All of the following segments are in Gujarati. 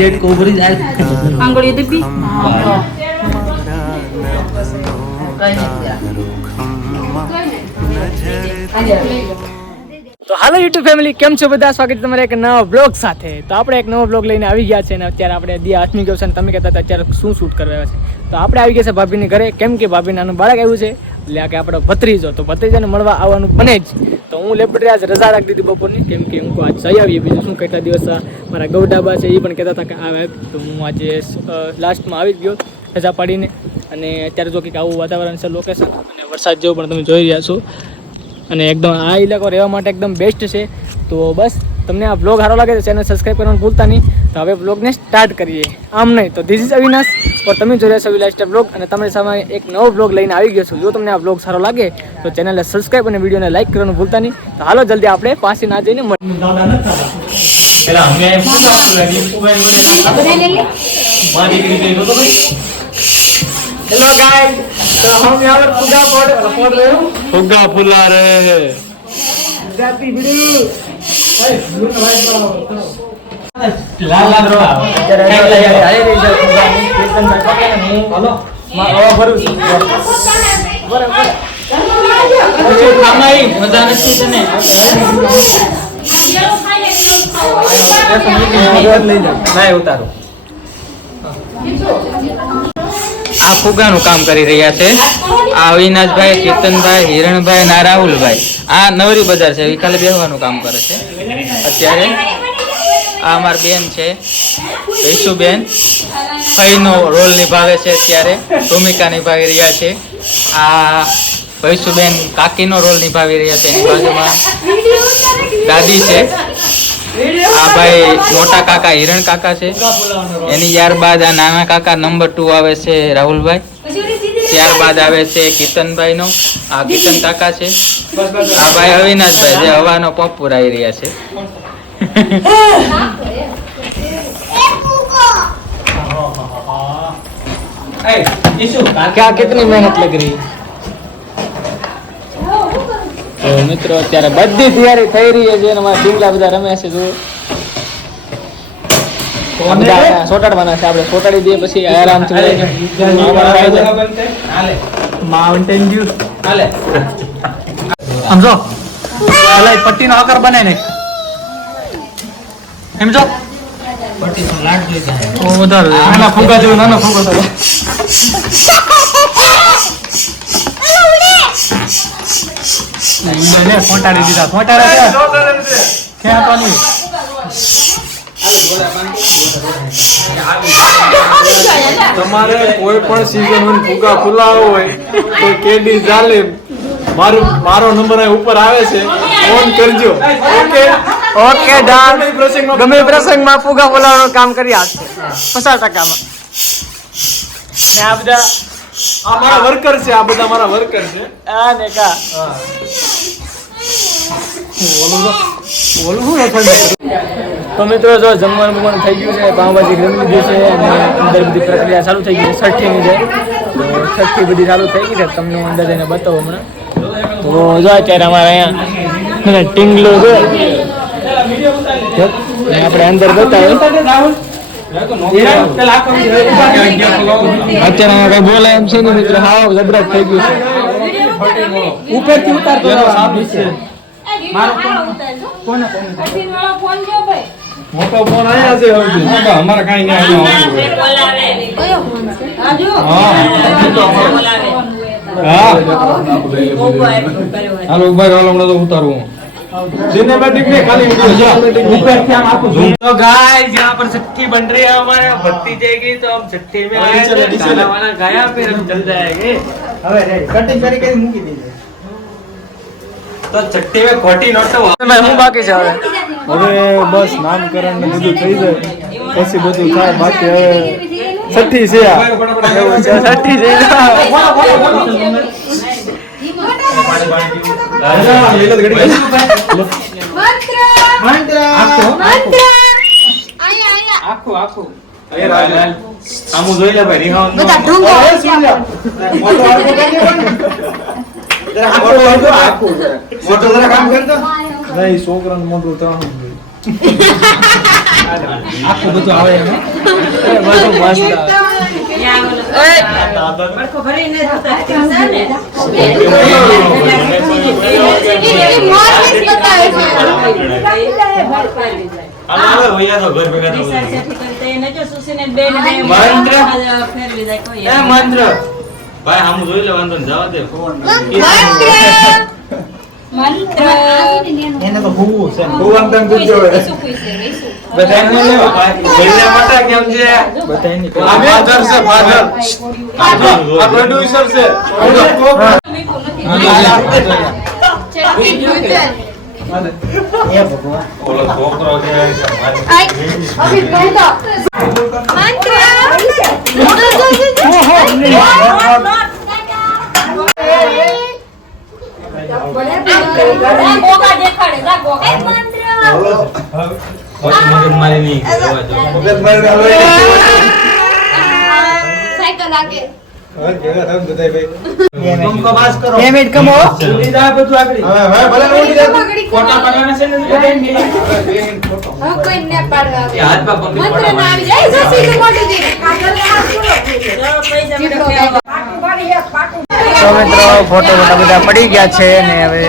डेट को भरी जाए आंगળી દબી તો હાલો યુટ્યુબ ફેમિલી, કેમ છો બધા? સ્વાગત છે તમારે એક નવા બ્લોગ સાથે. તો આપણે એક નવો બ્લોગ લઈને આવી ગયા છે અને અત્યારે આપણે દિયા હાથમી ગયો છે અને તમે કહેતા હતા અત્યારે શું શૂટ કરવા આવ્યા છે. તો આપણે આવી ગયા છે ભાભીની ઘરે, કેમ કે ભાભી નાનું બાળક આવ્યું છે એટલે કે આપણો ભત્રીજો, તો ભત્રીજાને મળવા આવવાનું બને જ. તો હું લેબોરેટરી આજ રજા રાખી દીધી બપોરની, કેમ કે હું આજ જઈ આવીએ. બીજું શું, કેટલા દિવસ મારા ગૌડાબા છે એ પણ કહેતા હતા કે આવે, તો હું આજે લાસ્ટમાં આવી જ ગયો રજા પાડીને. અને અત્યારે જો કંઈક આવું વાતાવરણ છે, લોકેશન અને વરસાદ જેવું પણ તમે જોઈ રહ્યા છો. અને એકદમ આ ઇલાકો રહેવા માટે એકદમ બેસ્ટ છે. તો બસ તમને આ બ્લોગ સારો લાગે તો ચેનલ સબસ્ક્રાઈબ કરવાનું ભૂલતા નહીં. તો હવે બ્લોગને સ્ટાર્ટ કરીએ. આમ નહીં તો ધીસ ઇઝ અવિનાશ और તમે જોઈ રહ્યા છો લાઈફસ્ટાઈલ બ્લોગ, અને તમારી સામે એક નવો બ્લોગ લઈને આવી ગયો છું. જો તમને આ બ્લોગ સારો લાગે તો ચેનલને સબસ્ક્રાઈબ અને વિડીયોને લાઈક કરવાનું ભૂલતા નહીં. તો હાલો જલ્દી આપણે પાછી ના જઈને हेलो गाइस, तो हम यहाँ पर फुग्गा फोड़ रहे हैं. फुग्गा फुला रहे हैं. जाती वीडियो लाल लाल रो अरे रे जो फुग्गा ની कीर्तन માં પકડે ને હું હાલો માં આવા ભરું છું બરાબર. પછી ખામાઈ મજા નથી તને નહીં ઉતારો. આ ફુગાનું કામ કરી રહ્યા છે આ અવિનાશભાઈ, કીર્તનભાઈ, હિરણભાઈ અને રાહુલભાઈ. આ નવરી બજાર છે, એ ખાલી બેહવાનું કામ કરે છે અત્યારે. આ અમારી બેન છે વૈશુબેન, ફઈનો રોલ નિભાવે છે અત્યારે, ભૂમિકા નિભાવી રહ્યા છે. આ વૈશુબેન કાકીનો રોલ નિભાવી રહ્યા છે. એની બાજુમાં દાદી છે. આ ભાઈ મોટા કાકા હિરણ કાકા છે. એની ત્યારબાદ આ નાના કાકા નંબર 2 આવે છે રાહુલભાઈ. ત્યારબાદ આવે છે કીર્તનભાઈ નો, આ કીર્તન કાકા છે. આ ભાઈ અવિનાશભાઈ જે હવાનો પંપ પુરાવી રહ્યા છે. क्या कितनी मेहनत लग रही है. તો મિત્રો અત્યારે બધી તૈયારી થઈ રહી છે અને મારા ઢીંગલા બધા રમે છે. જો સોટાડવાના છે, આપણે સોટાડી દઈએ પછી આરામથી માઉન્ટેન વ્યૂ હાલે. સમજો પેલા પટ્ટીનો આકાર બને ને સમજો, પટ્ટીનો લાડ જોઈ જાય ઓ વધારે નાના ફુગા જેવો નાનો ફુગો તો ને ફોટાડી દીધા. ફોટાડે ક્યાં તો નહીં. તમારે કોઈ પણ સીઝન માં ફુગા ફુલાવો હોય તો કેડી જાલિમ મારો નંબર અહીં ઉપર આવે છે, ફોન કરજો. Okay okay done. ગમે પ્રસંગમાં ફુગા ફુલાવાનું કામ કરી આપશે 50%. આ બધા આ મારા વર્કર છે, આ બધા મારા વર્કર છે. આ ને કા તો મિત્રો જો જમવાનું થઈ ગયું છે, પાવભાજી જમી લીધી છે અને અંદર બધી પ્રક્રિયા ચાલુ થઈ ગઈ છે. છઠ્ઠીની છે, તો છઠ્ઠી બધી ચાલુ થઈ ગઈ છે. તમને હું અંદર જઈને બતાવો હમણાં. તો જો અત્યારે અમારે અહીંયા ટીંગલો છે, આપણે અંદર બતાવીએ. અત્યારે કઈ બોલાય એમ છે ને મિત્રો, હાવ જબરદસ્ત થઈ ગયું છે. ઉપરથી ઉતારતો મોટો ફોન આયા છે હવે અમારે કાઈ નહીં હાલો ભાઈ હાલો હમણાં તો ઉતારું सिनेमैटिक में खाली वीडियो ऊपर से हम आपको जूम. तो गाइस यहाँ पर छठी बन रही है हमारे, भक्ति जाएगी तो हम छठी में आए थे, गाना वाना गाया फिर हम चल जाएंगे. હવે કટિંગ કરી કરી મૂકી દીધી તો છઠ્ઠી में ખોટી નોટો મેં હું બાકી છે. હવે બસ નામકરણ ને બધું થઈ જાય પછી બધું થાય. બાકી હવે છઠ્ઠી છે આ એવું છે, છઠ્ઠી છે. આમું જોઈ લે ભાઈ મોટો જરા કામ કરતો નહીં છોકરાનું મોટું ત્રણ આખું બધું આવે એમ બધું મસ્ત મંત્ર ભાઈ આમ જોઈ લે વાંધો જવા દે એને તો ભૂવું છે ભૂવાન તમ પૂછજો બધાને લેવો ભાઈ મોટા કેમ છે બધાની આ ફાધર છે ફાધર આ પ્રોડ્યુસર છે એ ભગવાન ઓલો છોકરો છે મગજ મારી નહીં तुमको बात करो પેમેન્ટ કમો બધું આગળ હવે ભલે ઉડી જાય ફોટા પાડવાના છે ને હાથમાં પકડી તો મિત્રો ફોટો બધા પડી ગયા છે ને હવે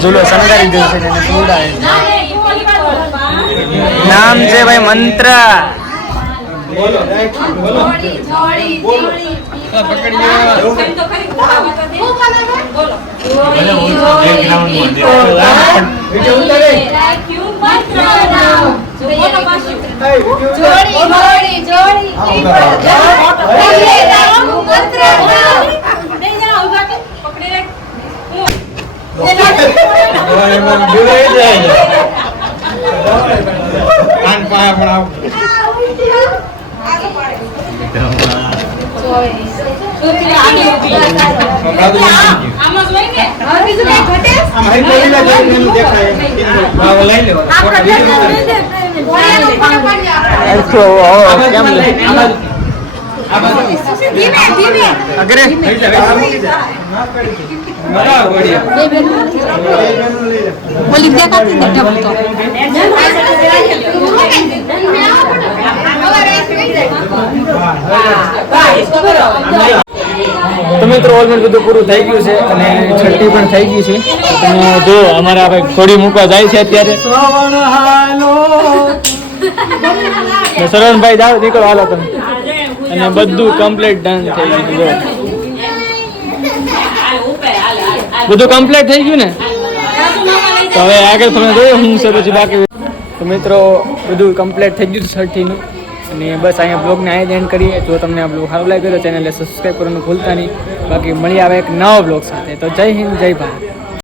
ઝૂલો શણગારી દીધો છે ને એને પીવડાવે. નામ છે ભાઈ મંત્ર. તો મિત્રો ઓલમોસ્ટ બધું પૂરું થઈ ગયું છે અને છઠ્ઠી પણ થઈ ગઈ છે. તો તમે જો અમારા ભાઈ ઘોડી મૂકવા જાય છે અત્યારે. સરવણભાઈ જાઓ નીકળો હાલો તમે. અને બધું કમ્પ્લીટ ડન થઈ ગયું. બધું કમ્પ્લીટ થઈ ગયું ને. તો હવે આગળ તમે જોયો હું છે પછી બાકી. તો મિત્રો બધું કમ્પ્લીટ થઈ ગયું છઠ્ઠીનું. અને બસ અહીંયા બ્લોગને અહીંયા એન્ડ કરીએ. જો તમને આ બ્લોગ સારો લાગ્યો તો ચેનલને સબસ્ક્રાઈબ કરવાનું ભૂલતા નહીં. બાકી મળી આવે એક નવા બ્લોગ સાથે. તો જય હિન્દ જય ભારત.